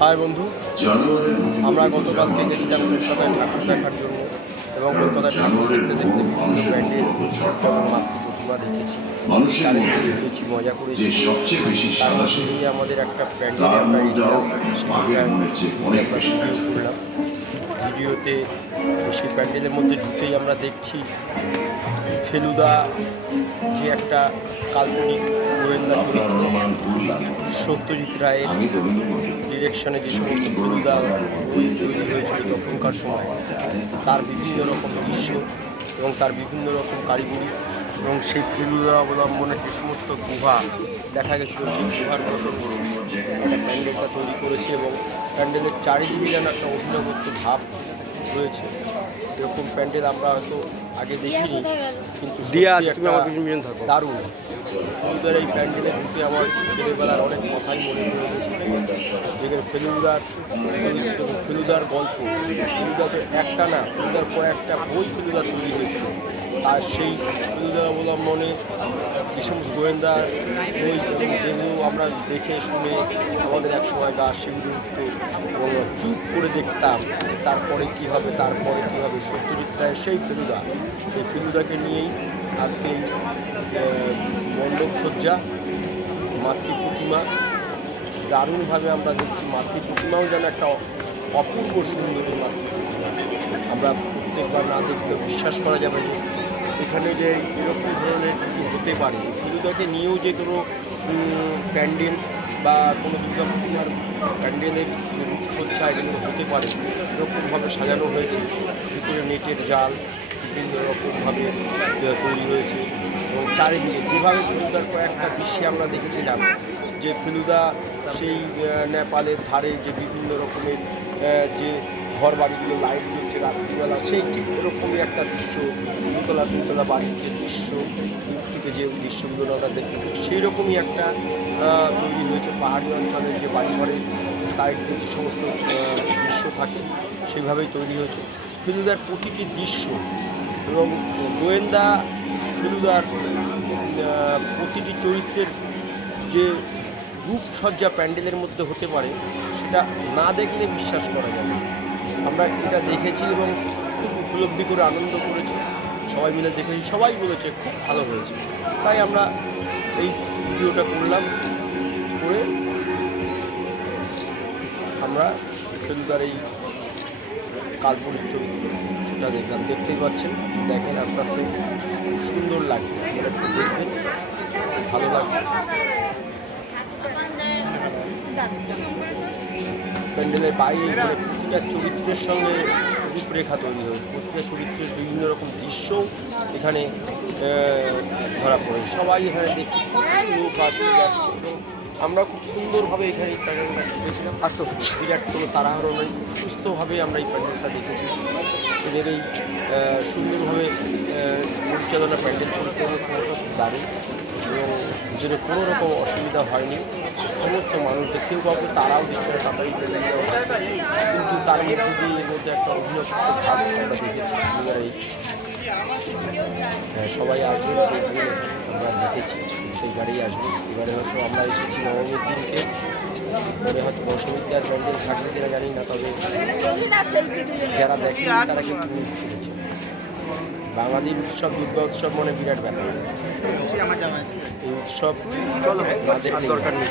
High বন্ধু, আমরা গতকালকে গেছিলাম কলকাতায় ঠাকুর দেখার জন্য এবং কলকাতায় ঠাকুর দেখতে দেখতে বিভিন্ন প্যান্ডেল এবং মাতৃ প্রতিমা দেখেছি, চারিদিকে ঘুরেছি, মজা করেছি। তার মধ্যেই আমাদের একটা প্যান্ডেলে আমরা গেছিলাম, আমরা ভিডিও করলাম। ভিডিওতে সেই প্যান্ডেলের মধ্যে ঢুকেই আমরা দেখছি ফেলুদা যে একটা কাল্পনিক গোয়েন্দা চরিত্র, সত্যজিৎ রায়ের ডিরেকশনে যে সমস্ত ফেলুদা তৈরি হয়েছিল তখনকার সময়, তার বিভিন্ন রকম দৃশ্য এবং তার বিভিন্ন রকম কারিগরি এবং সেই ফেলুদা অবলম্বনের যে সমস্ত গুহা দেখা গেছিলো, সেই গুহার মতো একটা প্যান্ডেলটা তৈরি করেছে এবং প্যান্ডেলের চারিদিকে যেন একটা অভিনবত্ব ভাব রয়েছে। এরকম প্যান্ডেল আমরা হয়তো আগে দেখিনি, কিন্তু দারুণ। ফেলুদার এই প্যান্ডেলে ঢুকে আমার ছেলেবেলার অনেক কথাই মনে পড়ে গেছে। যেখানে ফেলুদার গল্প, ফেলুদাতে একটা না, ফেলুদার কয়েকটা বই ফেলুদা তৈরি হয়েছিল। আর সেই ফেলুদার অবলম্বনে যে সমস্ত গোয়েন্দা বই, যেগুলো আমরা দেখে শুনে আমাদের এক সময় গা শিউরে উঠত এবং চুপ করে দেখতাম তারপরে কী হবে, তারপরে কী হবে। সত্যজিৎ রায়ের সেই ফেলুদাকে নিয়েই আজকে মণ্ডপ সজ্জা, মাতৃ প্রতিমা দারুণভাবে আমরা দেখছি। মাতৃ প্রতিমাও যেন একটা অপূর্ব সুন্দরী মাতৃ প্রতিমা। আমরা প্রত্যেকবার না দেখলে বিশ্বাস করা যাবে যে এখানে যে এরকম ধরনের কিছু হতে পারে। ফেলুদাকে নিয়েও যে কোনো প্যান্ডেল বা কোনো দুর্গা পূজার প্যান্ডেলের রূপসজ্জা এগুলো হতে পারে, এরকমভাবে সাজানো হয়েছে। ভিতরে নেটের জাল বিভিন্ন রকমভাবে তৈরি হয়েছে এবং চারিদিকে যেভাবে ফেলুদার কয়েকটা দৃশ্যে আমরা দেখেছিলাম যে ফেলুদা সেই নেপালের ধারে যে বিভিন্ন রকমের যে ঘর বাড়িগুলো লাইট জ্বলছে রাত্রিবেলা, সেই ঠিক এরকমই একটা দৃশ্য, দুতলা বাড়ির যে দৃশ্য, থেকে যে দৃশ্যগুলো আমরা দেখতে পাই সেই রকমই একটা তৈরি হয়েছে। পাহাড়ি অঞ্চলের যে বাড়িঘরের সাইড দিয়ে যে সমস্ত দৃশ্য থাকে সেইভাবেই তৈরি হয়েছে। ফেলুদার প্রতিটি দৃশ্য এবং গোয়েন্দা ফেলুদার প্রতিটি চরিত্রের যে রূপসজ্জা প্যান্ডেলের মধ্যে হতে পারে, সেটা না দেখলে বিশ্বাস করা যাবে। আমরা এটা দেখেছি এবং খুব উপলব্ধি করে আনন্দ করেছি, সবাই মিলে দেখেছি, সবাই বলেছে খুব ভালো হয়েছে। তাই আমরা এই ভিডিওটা করলাম, করে আমরা ফেলুদার এই কাল্পনিক চরিত্র সেটা দেখলাম। দেখতেই পাচ্ছেন, দেখেন আস্তে আস্তে খুব সুন্দর লাগে, আপনারা একটু দেখবেন, ভালো লাগবে। প্যান্ডেলের বাইরে প্রতিটা চরিত্রের সঙ্গে রূপরেখা তৈরি হয়, প্রতিটা চরিত্রের বিভিন্ন রকম দৃশ্য এখানে ধরা পড়ে। সবাই এখানে দেখছি, লোক আসতে যাচ্ছে এবং আমরা খুব সুন্দরভাবে এখানে এই প্যান্ডেলটা দেখেছিলাম। আসো, বিরাট কোনো তাড়াহুড়ো নেই, সুস্থভাবে আমরা এই প্যান্ডেলটা দেখেছি। এদের এই সুন্দরভাবে পরিচালনা প্যান্ডেল পরিচালনা খুব দারুণ এবং যেটা কোনো রকম অসুবিধা হয়নি। সমস্ত মানুষদের কেউ কাউকে তারাও দিচ্ছে না, তাড়াতাড়ি চলে যাওয়া, কিন্তু তার মধ্যে দিয়ে এর মধ্যে একটা অভিনব ভাব আমরা দেখেছি। সবাই আসবে, দেখবেন, আমরা দেখেছি প্রত্যেকবারেই আসবে। এবারে হয়তো আমরা এসেছি নবমীর দিনকে, পরে হয়তো দশমীতে আর প্যান্ডেল থাকবে কিনা জানি না, তবে যারা দেখেন তারা কিন্তু মিস করেছে। বাঙালির উৎসব দুর্গা উৎসব মানে বিরাট ব্যাপার। এই উৎসব চলো না দেখলে দরকার নেই।